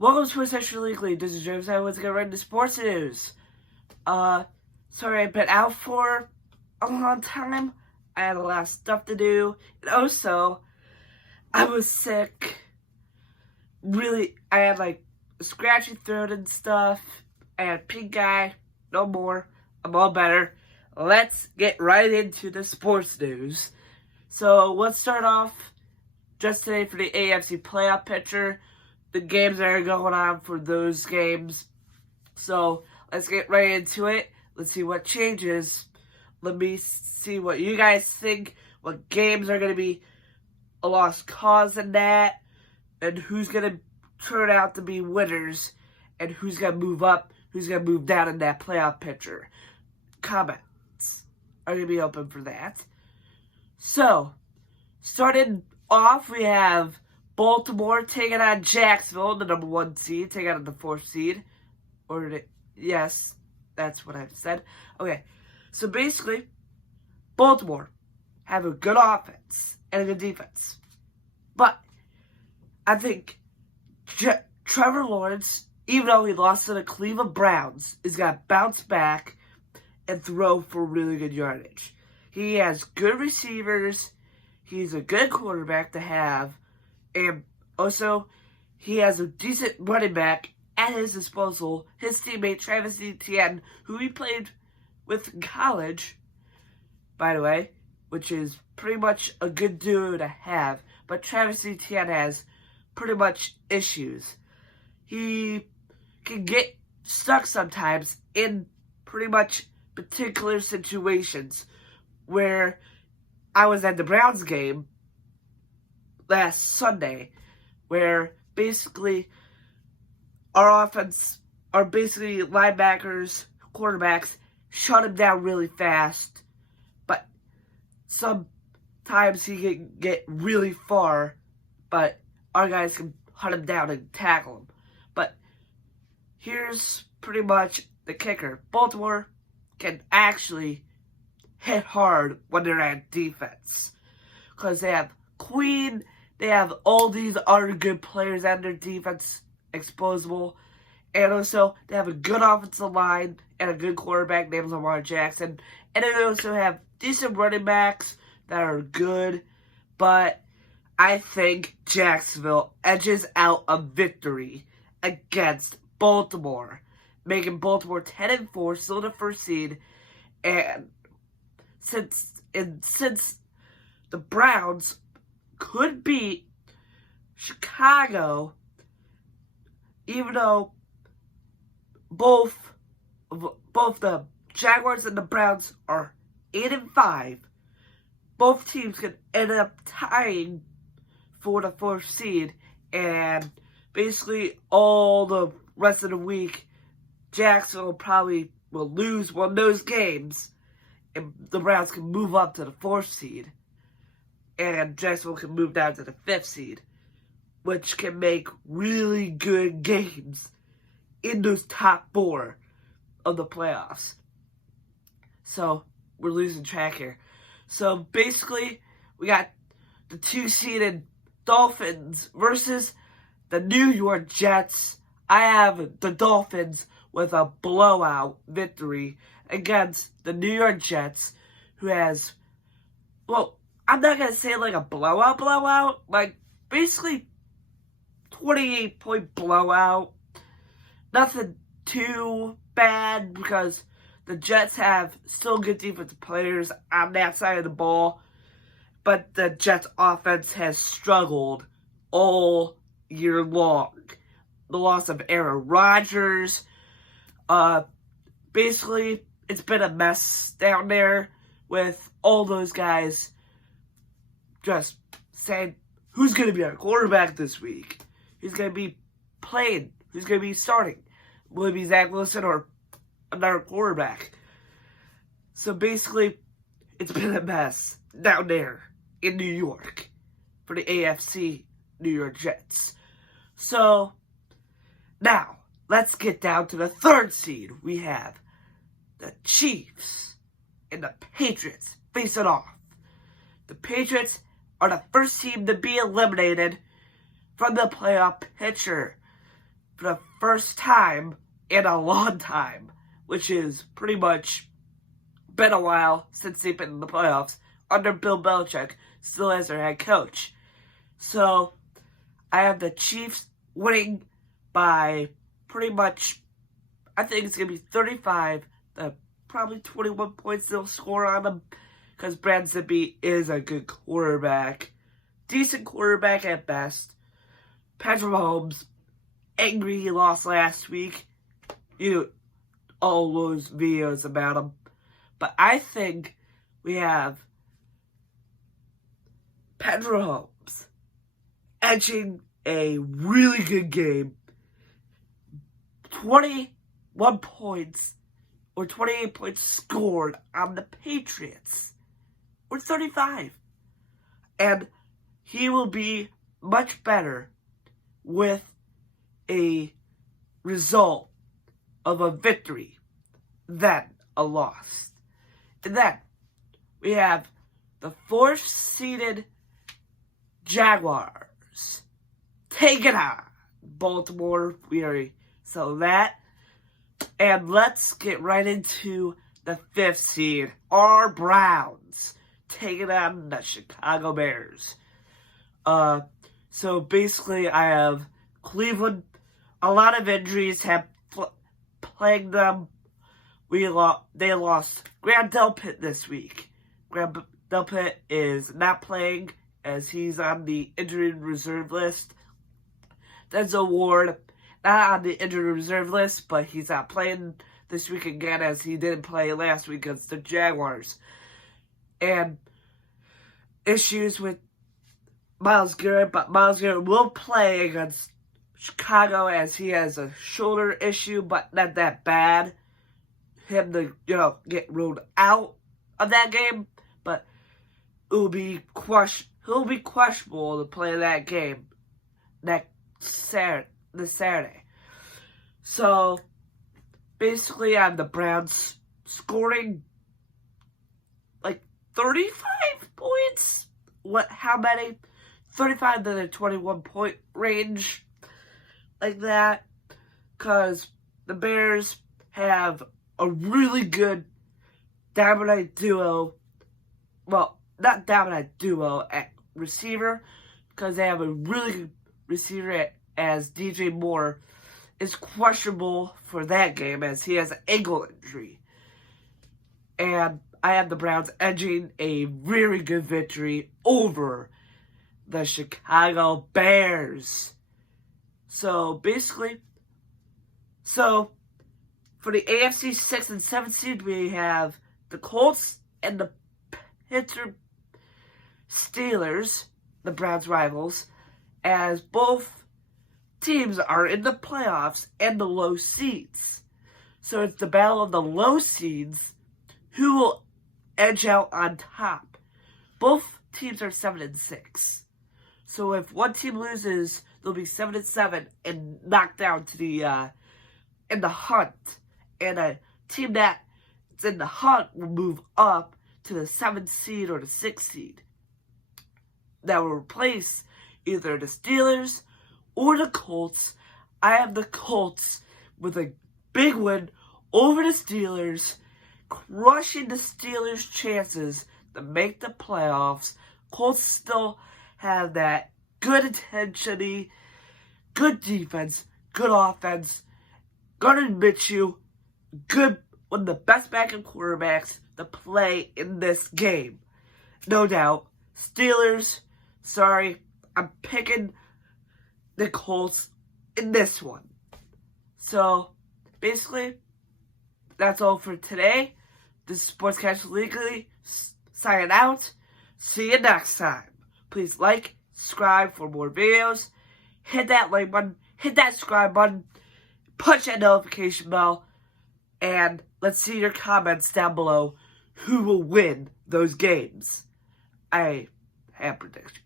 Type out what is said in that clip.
Welcome to Essential Weekly. This is James. I was gonna run the sports news. Sorry I've been out for a long time. I had a lot of stuff to do, and also I was sick. Really, I had like a scratchy throat and stuff. I had pink eye. No more. I'm all better. Let's get right into the sports news. So let's start off just today for the AFC playoff picture. The games that are going on for those games. So let's get right into it. Let's see what changes. Let me see what you guys think. What games are going to be a lost cause in that. And who's going to turn out to be winners. And who's going to move up. Who's going to move down in that playoff picture. Comments are going to be open for that. So, starting off, we have Baltimore taking on Jacksonville, the number 1 seed, taking on the 4th seed. Yes, that's what I said. Okay, so basically, Baltimore have a good offense and a good defense. But I think Trevor Lawrence, even though he lost to the Cleveland Browns, is going to bounce back and throw for really good yardage. He has good receivers. He's a good quarterback to have. And also, he has a decent running back at his disposal. His teammate, Travis Etienne, who he played with in college, by the way, which is pretty much a good duo to have. But Travis Etienne has pretty much issues. He can get stuck sometimes in pretty much particular situations. Where I was at the Browns game last Sunday, where basically our offense, our basically linebackers, quarterbacks, shut him down really fast, but sometimes he can get really far, but our guys can hunt him down and tackle him. But here's pretty much the kicker. Baltimore can actually hit hard when they're at defense. Because they have Queen, they have all these other good players on their defense exposable. And also, they have a good offensive line and a good quarterback named Lamar Jackson. And they also have decent running backs that are good. But I think Jacksonville edges out a victory against Baltimore, making Baltimore 10-4, still the 1st seed. And since the Browns could beat Chicago, even though both the Jaguars and the Browns are 8-5, both teams could end up tying for the 4th seed, and basically all the rest of the week, Jacksonville probably will lose one of those games. And the Browns can move up to the 4th seed. And Jacksonville can move down to the 5th seed. Which can make really good games in those top 4 of the playoffs. So, we're losing track here. So, basically, we got the 2-seeded Dolphins versus the New York Jets. I have the Dolphins with a blowout victory against the New York Jets, who has, well, I'm not going to say like a blowout, like basically 28-point blowout. Nothing too bad because the Jets have still good defensive players on that side of the ball, but the Jets offense has struggled all year long. The loss of Aaron Rodgers, basically, it's been a mess down there with all those guys just saying, who's going to be our quarterback this week? Who's going to be playing? Who's going to be starting? Will it be Zach Wilson or another quarterback? So basically, it's been a mess down there in New York for the AFC New York Jets. So, now, let's get down to the 3rd seed. We have the Chiefs and the Patriots facing off. The Patriots are the first team to be eliminated from the playoff picture. for the first time in a long time, which is pretty much been a while since they've been in the playoffs under Bill Belichick, still as their head coach. So, I have the Chiefs winning by pretty much, I think it's going to be 35, probably 21 points they'll score on them, because Brad Zippy is a good quarterback. Decent quarterback at best. Patrick Mahomes, angry he lost last week. All those videos about him. But I think we have Patrick Mahomes edging a really good game. 21 points or 28 points scored on the Patriots. Or 35. And he will be much better with a result of a victory than a loss. And then we have the 4th seeded Jaguars taking on Baltimore. We already saw that. And let's get right into the 5th seed, our Browns, taking on the Chicago Bears. So basically I have Cleveland. A lot of injuries have plagued them. They lost Grant Delpit this week. Grant Delpit is not playing as he's on the injured reserve list. Denzel Ward, not on the injured reserve list, but he's not playing this week again as he didn't play last week against the Jaguars. And issues with Myles Garrett, but Myles Garrett will play against Chicago as he has a shoulder issue, but not that bad. Him to, get ruled out of that game, but he'll be questionable to play that game this Saturday. So, basically, I have the Browns scoring like 35 points. How many? 35 to the 21 point range. Like that. Because the Bears have a really good dominant duo. Well, not dominant duo at receiver. Because they have a really good receiver as DJ Moore is questionable for that game as he has an ankle injury. And I have the Browns edging a very good victory over the Chicago Bears. So, basically, for the AFC 6 and 7 seed, we have the Colts and the Pittsburgh Steelers, the Browns' rivals, as both teams are in the playoffs and the low seeds. So it's the battle of the low seeds who will edge out on top. Both teams are 7 and 6. So if one team loses, they'll be 7 and 7 and knocked down to the in the hunt. And a team that's in the hunt will move up to the 7th seed or the 6th seed. That will replace either the Steelers or the Colts. I have the Colts with a big win over the Steelers, crushing the Steelers' chances to make the playoffs. Colts still have that good intensity, good defense, good offense. Gonna admit you, one of the best backup quarterbacks to play in this game. No doubt. Steelers, sorry, I'm picking the Colts in this one. So, basically, that's all for today. This is Sportscast Legally signing out. See you next time. Please like, subscribe for more videos. Hit that like button, hit that subscribe button, punch that notification bell, and let's see your comments down below. Who will win those games? I have predictions.